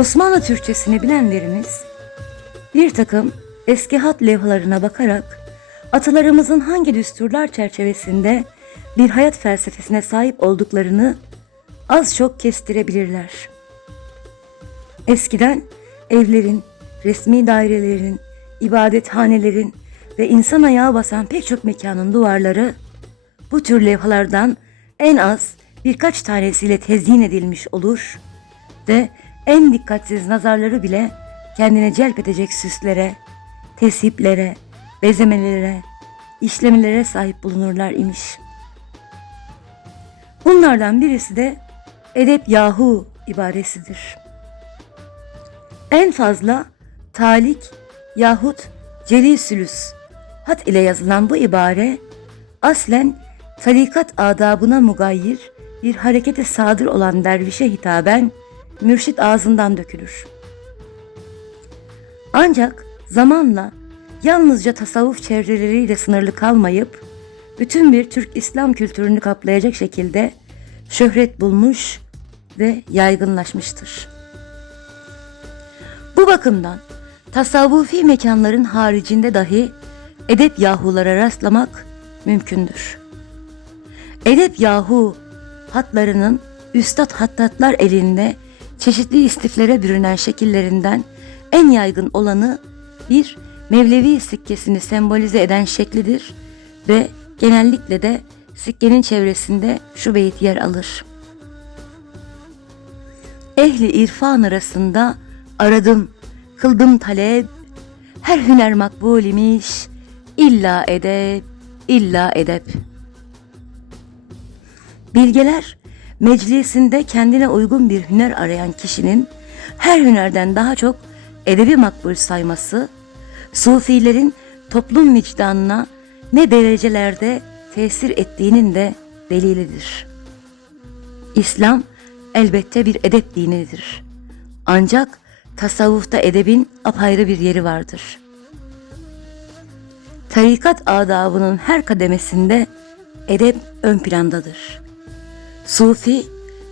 Osmanlı Türkçesini bilenlerimiz bir takım eski hat levhalarına bakarak atalarımızın hangi düsturlar çerçevesinde bir hayat felsefesine sahip olduklarını az çok kestirebilirler. Eskiden evlerin, resmi dairelerin, ibadethanelerin ve insan ayağı basan pek çok mekanın duvarları bu tür levhalardan en az birkaç tanesiyle tezyin edilmiş olur ve en dikkatsiz nazarları bile kendine celp edecek süslere, tesiplere, bezemelere, işlemelere sahip bulunurlar imiş. Bunlardan birisi de edep yahu ibaresidir. En fazla talik yahut celi sülüs hat ile yazılan bu ibare aslen tarikat adabına mugayir bir harekete sadır olan dervişe hitaben mürşit ağzından dökülür. Ancak zamanla yalnızca tasavvuf çevreleriyle sınırlı kalmayıp bütün bir Türk İslam kültürünü kaplayacak şekilde şöhret bulmuş ve yaygınlaşmıştır. Bu bakımdan tasavvufi mekanların haricinde dahi edep yahulara rastlamak mümkündür. Edep yahu hatlarının üstad hattatlar elinde çeşitli istiflere bürünen şekillerinden en yaygın olanı bir Mevlevi sikkesini sembolize eden şeklidir ve genellikle de sikkenin çevresinde şu beyit yer alır. Ehli irfan arasında aradım, kıldım talep, her hüner makbul imiş, illa edep, illa edep. Bilgeler, meclisinde kendine uygun bir hüner arayan kişinin her hünerden daha çok edebi makbul sayması, sufilerin toplum vicdanına ne derecelerde tesir ettiğinin de delilidir. İslam elbette bir edep dinidir. Ancak tasavvufta edebin apayrı bir yeri vardır. Tarikat adabının her kademesinde edep ön plandadır. Sufi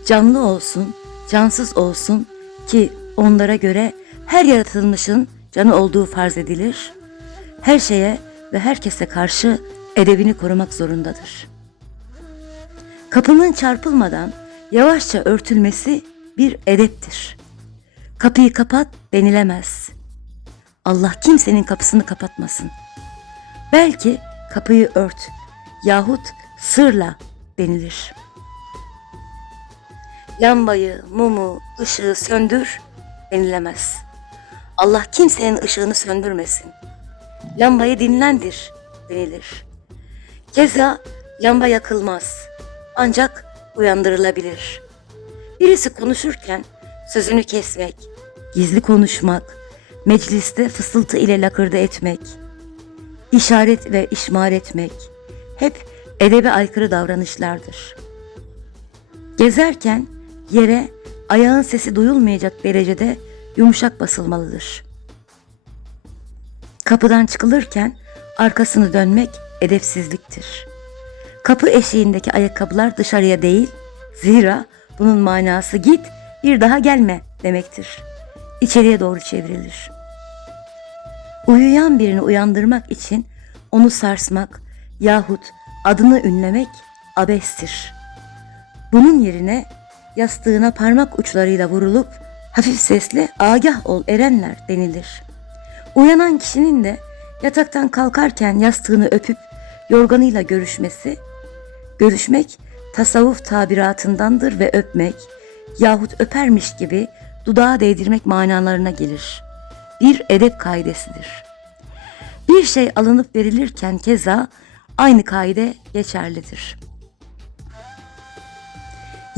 canlı olsun, cansız olsun ki onlara göre her yaratılmışın canı olduğu farz edilir. Her şeye ve herkese karşı edebini korumak zorundadır. Kapının çarpılmadan yavaşça örtülmesi bir edeptir. Kapıyı kapat denilemez. Allah kimsenin kapısını kapatmasın. Belki kapıyı ört yahut sırla denilir. Lambayı, mumu, ışığı söndür denilemez. Allah kimsenin ışığını söndürmesin. Lambayı dinlendir denilir. Keza lamba yakılmaz ancak uyandırılabilir. Birisi konuşurken sözünü kesmek, gizli konuşmak, mecliste fısıltı ile lakırdı etmek, işaret ve işmar etmek hep edebe aykırı davranışlardır. Gezerken yere ayağın sesi duyulmayacak derecede yumuşak basılmalıdır. Kapıdan çıkılırken arkasını dönmek edepsizliktir. Kapı eşiğindeki ayakkabılar dışarıya değil, zira bunun manası git bir daha gelme demektir. İçeriye doğru çevrilir. Uyuyan birini uyandırmak için onu sarsmak yahut adını ünlemek abestir. Bunun yerine yastığına parmak uçlarıyla vurulup hafif sesle agah ol erenler denilir. Uyanan kişinin de yataktan kalkarken yastığını öpüp yorganıyla görüşmesi, görüşmek tasavvuf tabiratındandır ve öpmek yahut öpermiş gibi dudağa değdirmek manalarına gelir. Bir edep kaidesidir. Bir şey alınıp verilirken keza aynı kaide geçerlidir.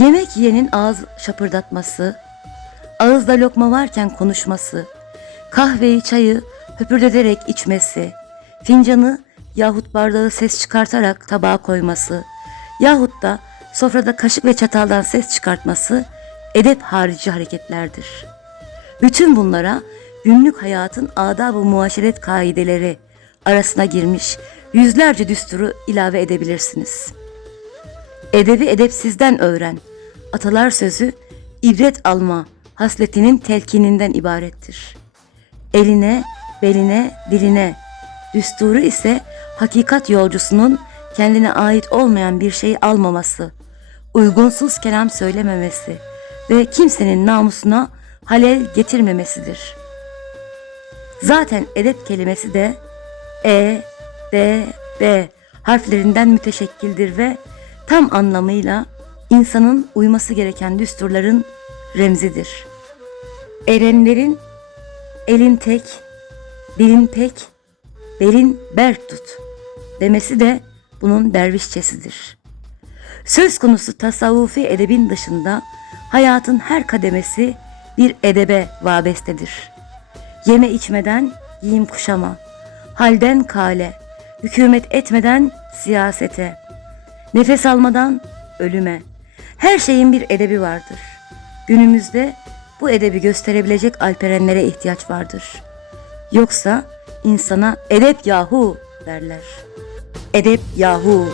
Yemek yiyenin ağız şapırdatması, ağızda lokma varken konuşması, kahveyi çayı höpürdeterek içmesi, fincanı yahut bardağı ses çıkartarak tabağa koyması yahut da sofrada kaşık ve çataldan ses çıkartması edep harici hareketlerdir. Bütün bunlara günlük hayatın adab-ı muaşeret kaideleri arasına girmiş yüzlerce düsturu ilave edebilirsiniz. Edebi edepsizden öğren. Atalar sözü ibret alma, hasletinin telkininden ibarettir. Eline, beline, diline, düsturu ise hakikat yolcusunun kendine ait olmayan bir şey almaması, uygunsuz kelam söylememesi ve kimsenin namusuna halel getirmemesidir. Zaten edep kelimesi de e, d, b harflerinden müteşekkildir ve tam anlamıyla insanın uyması gereken düsturların remzidir. Erenlerin elin tek, dilin pek, belin berk tut demesi de bunun dervişçesidir. Söz konusu tasavvufi edebin dışında hayatın her kademesi bir edebe vabestedir. Yeme içmeden giyim kuşama, halden kale, hükümet etmeden siyasete, nefes almadan ölüme. Her şeyin bir edebi vardır. Günümüzde bu edebi gösterebilecek alperenlere ihtiyaç vardır. Yoksa insana edep yahu derler. Edep yahu.